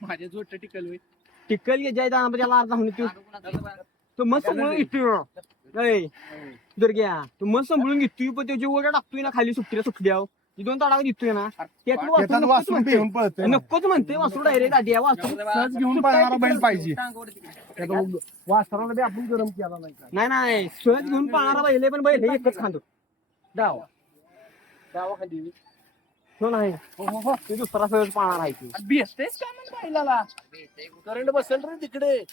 माझ्या जोट टिकल टिकल घे जायचा त्याला अर्धा म्हणून तू मस्त सांभाळून घेतोय दुर्ग्या तू मस्त सांभाळून घेतोय पण त्याची ओढ्या टाकतोय ना खाली सुट्टीला दोन तडाखा देतोय ना नकोच म्हणते वासरू डायरेक्ट आधी सहज घेऊन पळणारा बैल पाहिजे. वासराला बी आपण गरम केला नाही सहज घेऊन पाळणारा बैल पण बैल हे एकच खांदो डावा खांदी तो नाही ते दुसरा सहज पाळणार आहे ती भेटतेस का मग बैलाला करंट बसेल रे तिकडे.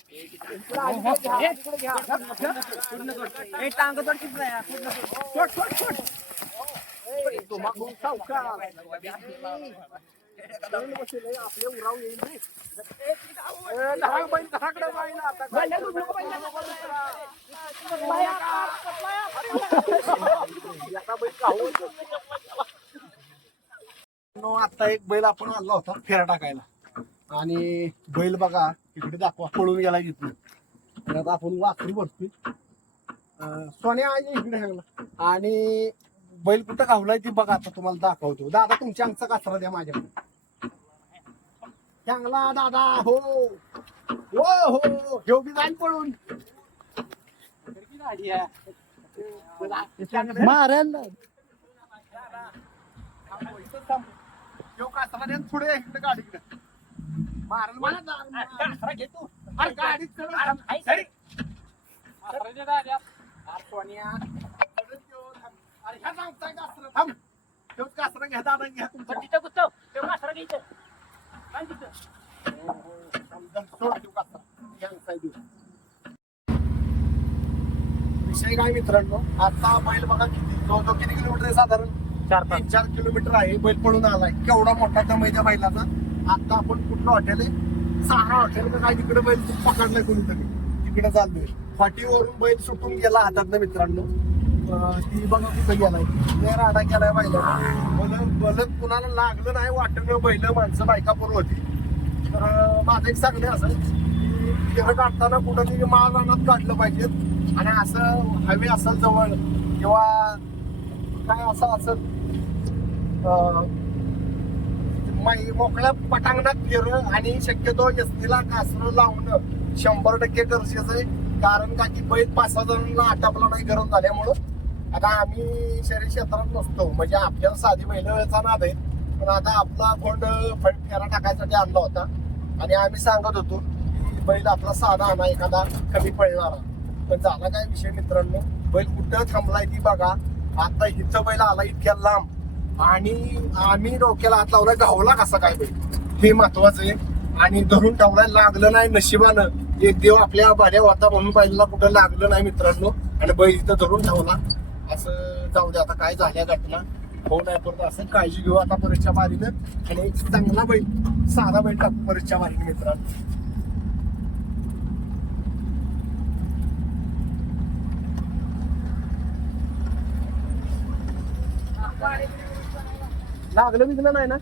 टांग आपले उराव येईल रे. आता एक बैल आपण आणला होता फेरा टाकायला आणि बैल बघा इकडे दाखवा पळून गेला तिथून. आता आपण वाकडी बसतोय सोन्या आहे इकडे सांगला आणि बैल कुठं गावलाय ती बघा आता तुम्हाला दाखवतो. दादा तुमच्या अंगचा कासरा द्या माझ्याकडे चांगला दादा. हो हो हो घेऊ बी जाईल पळून मारेल कासरा द्या पुढे इकडे गाडीकडे मारेल मला घेतो गाडीत सोनिया अरे ह्या सांगताय कासरा थांब तो कासरा घ्या दादा घ्या तुमचा विषय काय मित्रांनो आता बैल बघा किती किलोमीटर आहे साधारण 4 किलोमीटर आहे. बैल पळून आलाय केवढा मोठा दम आहे त्या बैलाचा. आता आपण कुठलं हॉटेल आहे सारा हॉटेल काय तिकडे बैल पकडलाय कोणीतरी तिकडे चाललोय. फाटीवरून बैल सुटून गेला हातात ना मित्रांनो. ती बघा कुठं गेलाय राडा गेलाय बैला बलत कुणाला लागलं नाही वाटणं बैल माणसं बायका पूर्व होती. तर माझं एक सांगणे असं की तिकडं काढताना कुठं तरी माळ रानात काढलं पाहिजे आणि असं हवे असेल जवळ किंवा काय असं असेल मोकळ्या पटांगणात फिरणं आणि शक्यतो एसटीला कासरं लावणं 100% गरजेचं आहे. कारण का की बैल 5-6 जणांना आटापला नाही गरम झाल्यामुळं आता आम्ही शहरी क्षेत्रात नसतो म्हणजे आपल्याला साधी बैलाचा नाद आहे. पण आता आपला कोंड फेरा टाकायसाठी आणला होता आणि आम्ही सांगत होतो की बैल आपला साधा आणा एखादा कमी पडणारा. पण झाला काय विषय मित्रांनो बैल कुठं थांबलाय ती बघा. आता इथं बैल आला इतक्या लांब आणि आम्ही डोक्याला हात लावलाय गावला कसा काय बैल हे महत्वाचं आहे. आणि धरून ठेवलाय लागलं नाही नशिबानं. एक देव आपल्या भाड्या होता म्हणून बैलाला कुठं लागलं नाही मित्रांनो आणि बैल इथं धरून ठेवला. असं जाऊ दे आता काय झाल्या घटना होऊ नाही परत असं काळजी घेऊ आता परतच्या बारीनं आणि चांगला बैल साधा बैल टाकू परतच्या बारीने मित्रांनो. लागलं बिगलं नाही ना.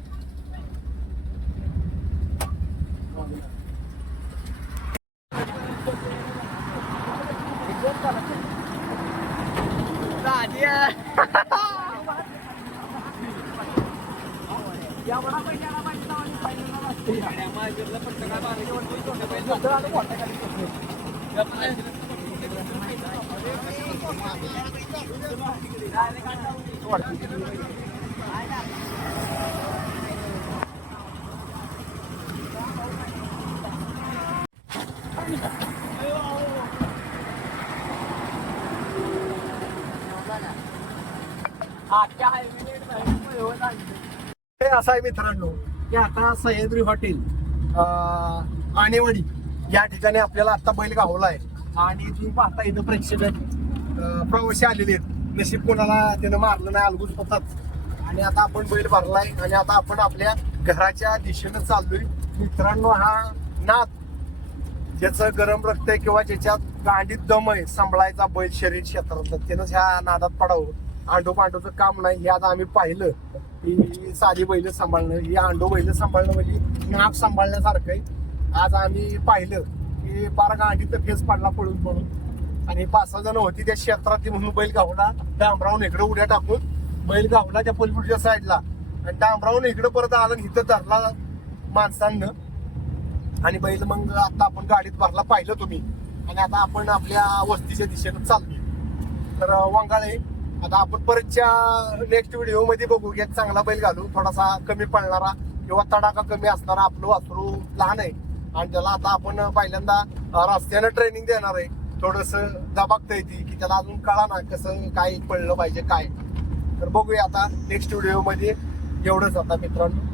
असं आहे मित्रांनो की आता सह्याद्री हॉटेल आणेवाडी या ठिकाणी आपल्याला आता बैल गावलाय आणि तुम्ही पाहता इथं प्रेक्षक प्रवासी आलेले आहेत. नशीब कोणाला त्यानं मारलं नाही अलगूच होतात आणि आता आपण बैल भरलाय आणि आता आपण आपल्या घराच्या दिशेनं चाललोय मित्रांनो. हा नाद ज्याचं गरम रक्त आहे किंवा ज्याच्यात गांडीत दम आहे सांभाळायचा बैल शरीर क्षेत्रात त्यानंच ह्या नादात पडावं. आंडो पांडोचं काम नाही हे आता आम्ही पाहिलं की साधी बैल सांभाळणं ही आंडो बैल सांभाळणं म्हणजे नाक सांभाळण्यासारखं आहे. आज आम्ही पाहिलं की बारा गांडीत फेस पडला पळून पळून आणि 5-6 जण होती त्या क्षेत्रातली म्हणून बैल गावला डांबरावून इकडे उड्या टाकून बैल गावला त्या पलपुटच्या साईडला आणि डांबरावून इकडे परत आला आणि इथं धरला माणसांनं आणि बैल मग आता आपण गाडीत भरला पाहिलं तुम्ही आणि आता आपण आपल्या वस्तीच्या दिशेनं चाललोय. तर वांगाळे आता आपण परतच्या नेक्स्ट व्हिडिओ मध्ये बघू की एक चांगला बैल घालू, थोडासा कमी पळणारा किंवा तडाखा कमी असणारा. आपलं वासरू लहान आहे आणि त्याला आता आपण पहिल्यांदा रस्त्यानं ट्रेनिंग देणार आहे. थोडस दबागता येते की त्याला अजून कळा ना कसं काय पळलं पाहिजे काय. तर बघूया आता नेक्स्ट व्हिडिओ मध्ये. एवढंच आता मित्रांनो.